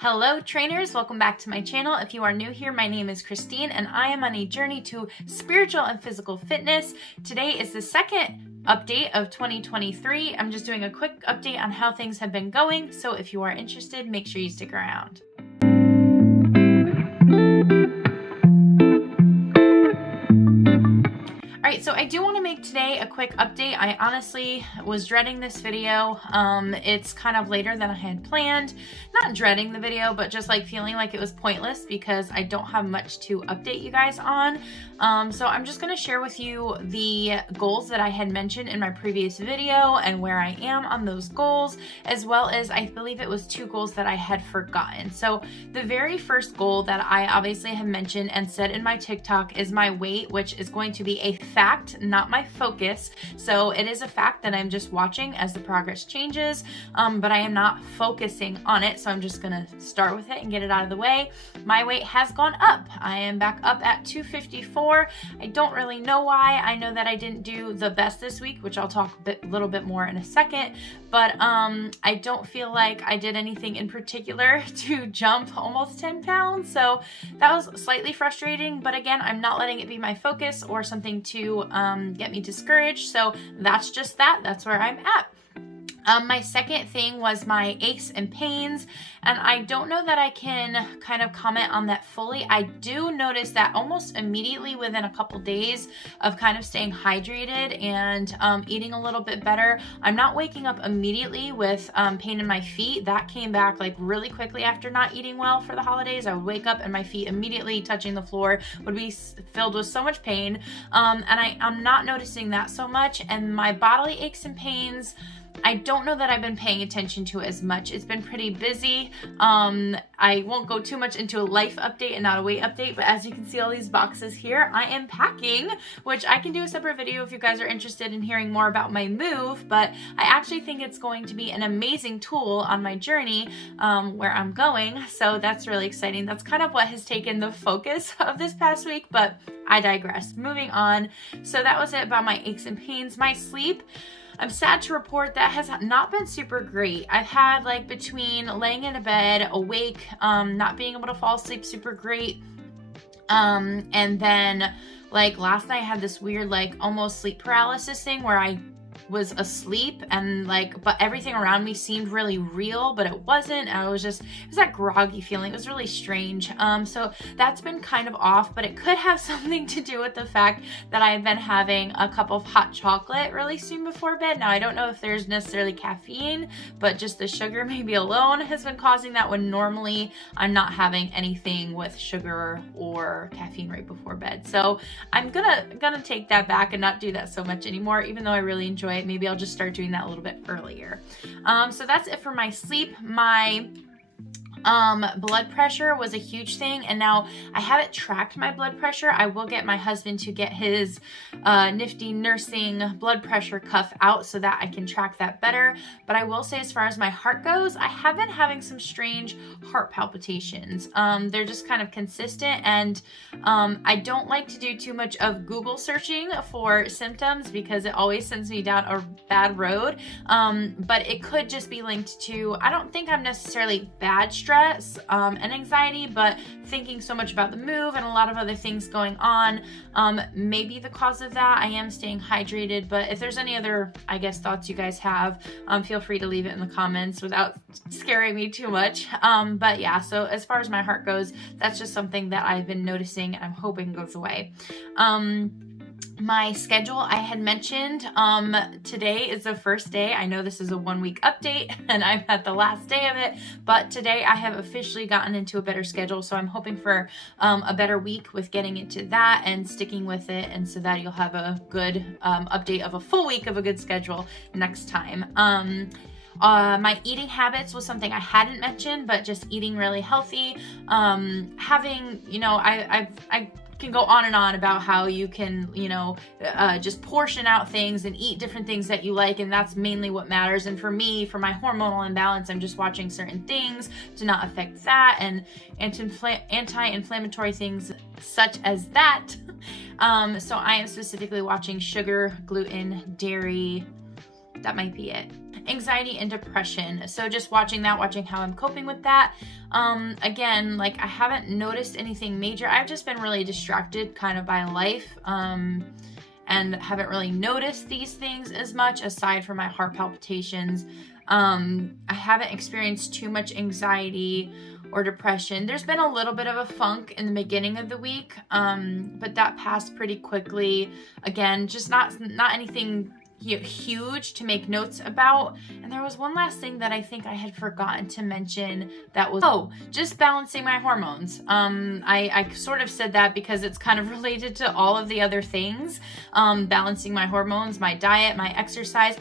Hello trainers, welcome back to my channel. If you are new here, my name is Christine and I am on a journey to spiritual and physical fitness. Today is the second update of 2023. I'm just doing a quick update on how things have been going. So if you are interested, make sure you stick around. Alright, so I do want to make today a quick update. I honestly was dreading this video. It's kind of later than I had planned. Not dreading the video, but just like feeling like it was pointless because I don't have much to update you guys on. So I'm just going to share with you the goals that I had mentioned in my previous video and where I am on those goals, as well as I believe it was 2 goals that I had forgotten. So the very first goal that I obviously have mentioned and said in my TikTok is my weight, which is going to be a fact, not my focus. So it is a fact that I'm just watching as the progress changes, but I am not focusing on it. So I'm just gonna start with it and get it out of the way. My weight has gone up. I am back up at 254. I don't really know why. I know that I didn't do the best this week, which I'll talk a little bit more in a second, but I don't feel like I did anything in particular to jump almost 10 pounds. So that was slightly frustrating, but again, I'm not letting it be my focus or something to get me discouraged. So that's just that. That's where I'm at. My second thing was my aches and pains, and I don't know that I can kind of comment on that fully. I do notice that almost immediately within a couple days of kind of staying hydrated and eating a little bit better, I'm not waking up immediately with pain in my feet. That came back like really quickly after not eating well for the holidays. I would wake up and my feet immediately touching the floor would be filled with so much pain, and I'm not noticing that so much. And my bodily aches and pains, I don't know that I've been paying attention to as much. It's been pretty busy. I won't go too much into a life update and not a weight update, but as you can see all these boxes here, I am packing, which I can do a separate video if you guys are interested in hearing more about my move, but I actually think it's going to be an amazing tool on my journey where I'm going. So that's really exciting. That's kind of what has taken the focus of this past week, but I digress. Moving on. So that was it about my aches and pains. My sleep, I'm sad to report that has not been super great. I've had like between laying in a bed, awake, not being able to fall asleep super great. And then like last night I had this weird like almost sleep paralysis thing where I was asleep and like, but everything around me seemed really real, but it wasn't. I was just, it was that groggy feeling. It was really strange. So that's been kind of off, but it could have something to do with the fact that I've been having a cup of hot chocolate really soon before bed. Now, I don't know if there's necessarily caffeine, but just the sugar maybe alone has been causing that, when normally I'm not having anything with sugar or caffeine right before bed. So I'm gonna take that back and not do that so much anymore, even though I really enjoy it. Maybe I'll just start doing that a little bit earlier. So that's it for my sleep. My blood pressure was a huge thing, and now I haven't tracked my blood pressure. I will get my husband to get his nifty nursing blood pressure cuff out so that I can track that better. But I will say, as far as my heart goes, I have been having some strange heart palpitations. They're just kind of consistent, and I don't like to do too much of Google searching for symptoms because it always sends me down a bad road. But it could just be linked to, I don't think I'm necessarily bad stress and anxiety, but thinking so much about the move and a lot of other things going on, maybe the cause of that. I am staying hydrated, but if there's any other, I guess, thoughts you guys have, feel free to leave it in the comments without scaring me too much. But yeah, so as far as my heart goes, that's just something that I've been noticing and I'm hoping goes away. My schedule, I had mentioned, today is the first day. I know this is a 1-week update and I'm at the last day of it, but today I have officially gotten into a better schedule. So I'm hoping for a better week with getting into that and sticking with it, and so that you'll have a good update of a full week of a good schedule next time. My eating habits was something I hadn't mentioned, but just eating really healthy, having, you know, I can go on and on about how you can, you know, just portion out things and eat different things that you like, and that's mainly what matters. And for me, for my hormonal imbalance, I'm just watching certain things to not affect that, and anti-inflammatory things such as that. So I am specifically watching sugar, gluten, dairy, that might be it. Anxiety and depression. So just watching that, watching how I'm coping with that. Again, like I haven't noticed anything major. I've just been really distracted kind of by life. And haven't really noticed these things as much aside from my heart palpitations. I haven't experienced too much anxiety or depression. There's been a little bit of a funk in the beginning of the week, but that passed pretty quickly. Again, just not anything huge to make notes about. And there was one last thing that I think I had forgotten to mention that was, just balancing my hormones. I sort of said that because it's kind of related to all of the other things. Balancing my hormones, my diet, my exercise.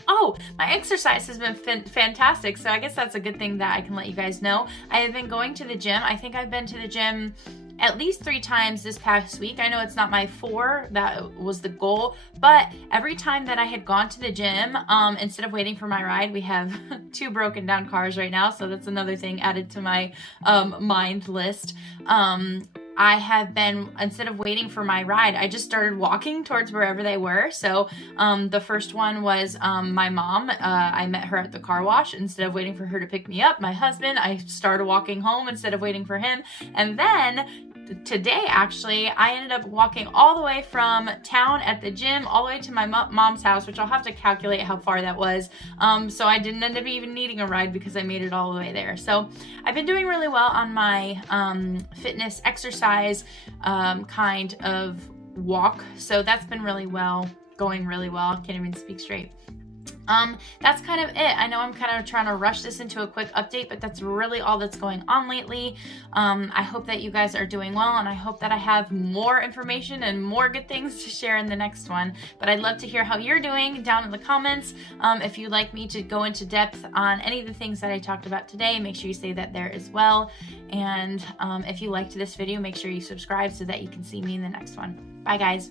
My exercise has been fantastic. So I guess that's a good thing that I can let you guys know. I have been going to the gym. I think I've been to the gym at least 3 times this past week. I know it's not my 4, that was the goal, but every time that I had gone to the gym, instead of waiting for my ride, we have 2 broken down cars right now, so that's another thing added to my mind list. I have been, instead of waiting for my ride, I just started walking towards wherever they were. So the first one was my mom. I met her at the car wash. Instead of waiting for her to pick me up, my husband, I started walking home instead of waiting for him. And then today, actually, I ended up walking all the way from town at the gym all the way to my mom's house, which I'll have to calculate how far that was. So I didn't end up even needing a ride because I made it all the way there. So I've been doing really well on my fitness exercise kind of walk. So that's been really well, going really well. I can't even speak straight. That's kind of it. I know I'm kind of trying to rush this into a quick update, but that's really all that's going on lately. I hope that you guys are doing well, and I hope that I have more information and more good things to share in the next one. But I'd love to hear how you're doing down in the comments. If you'd like me to go into depth on any of the things that I talked about today, make sure you say that there as well. And if you liked this video, make sure you subscribe so that you can see me in the next one. Bye, guys.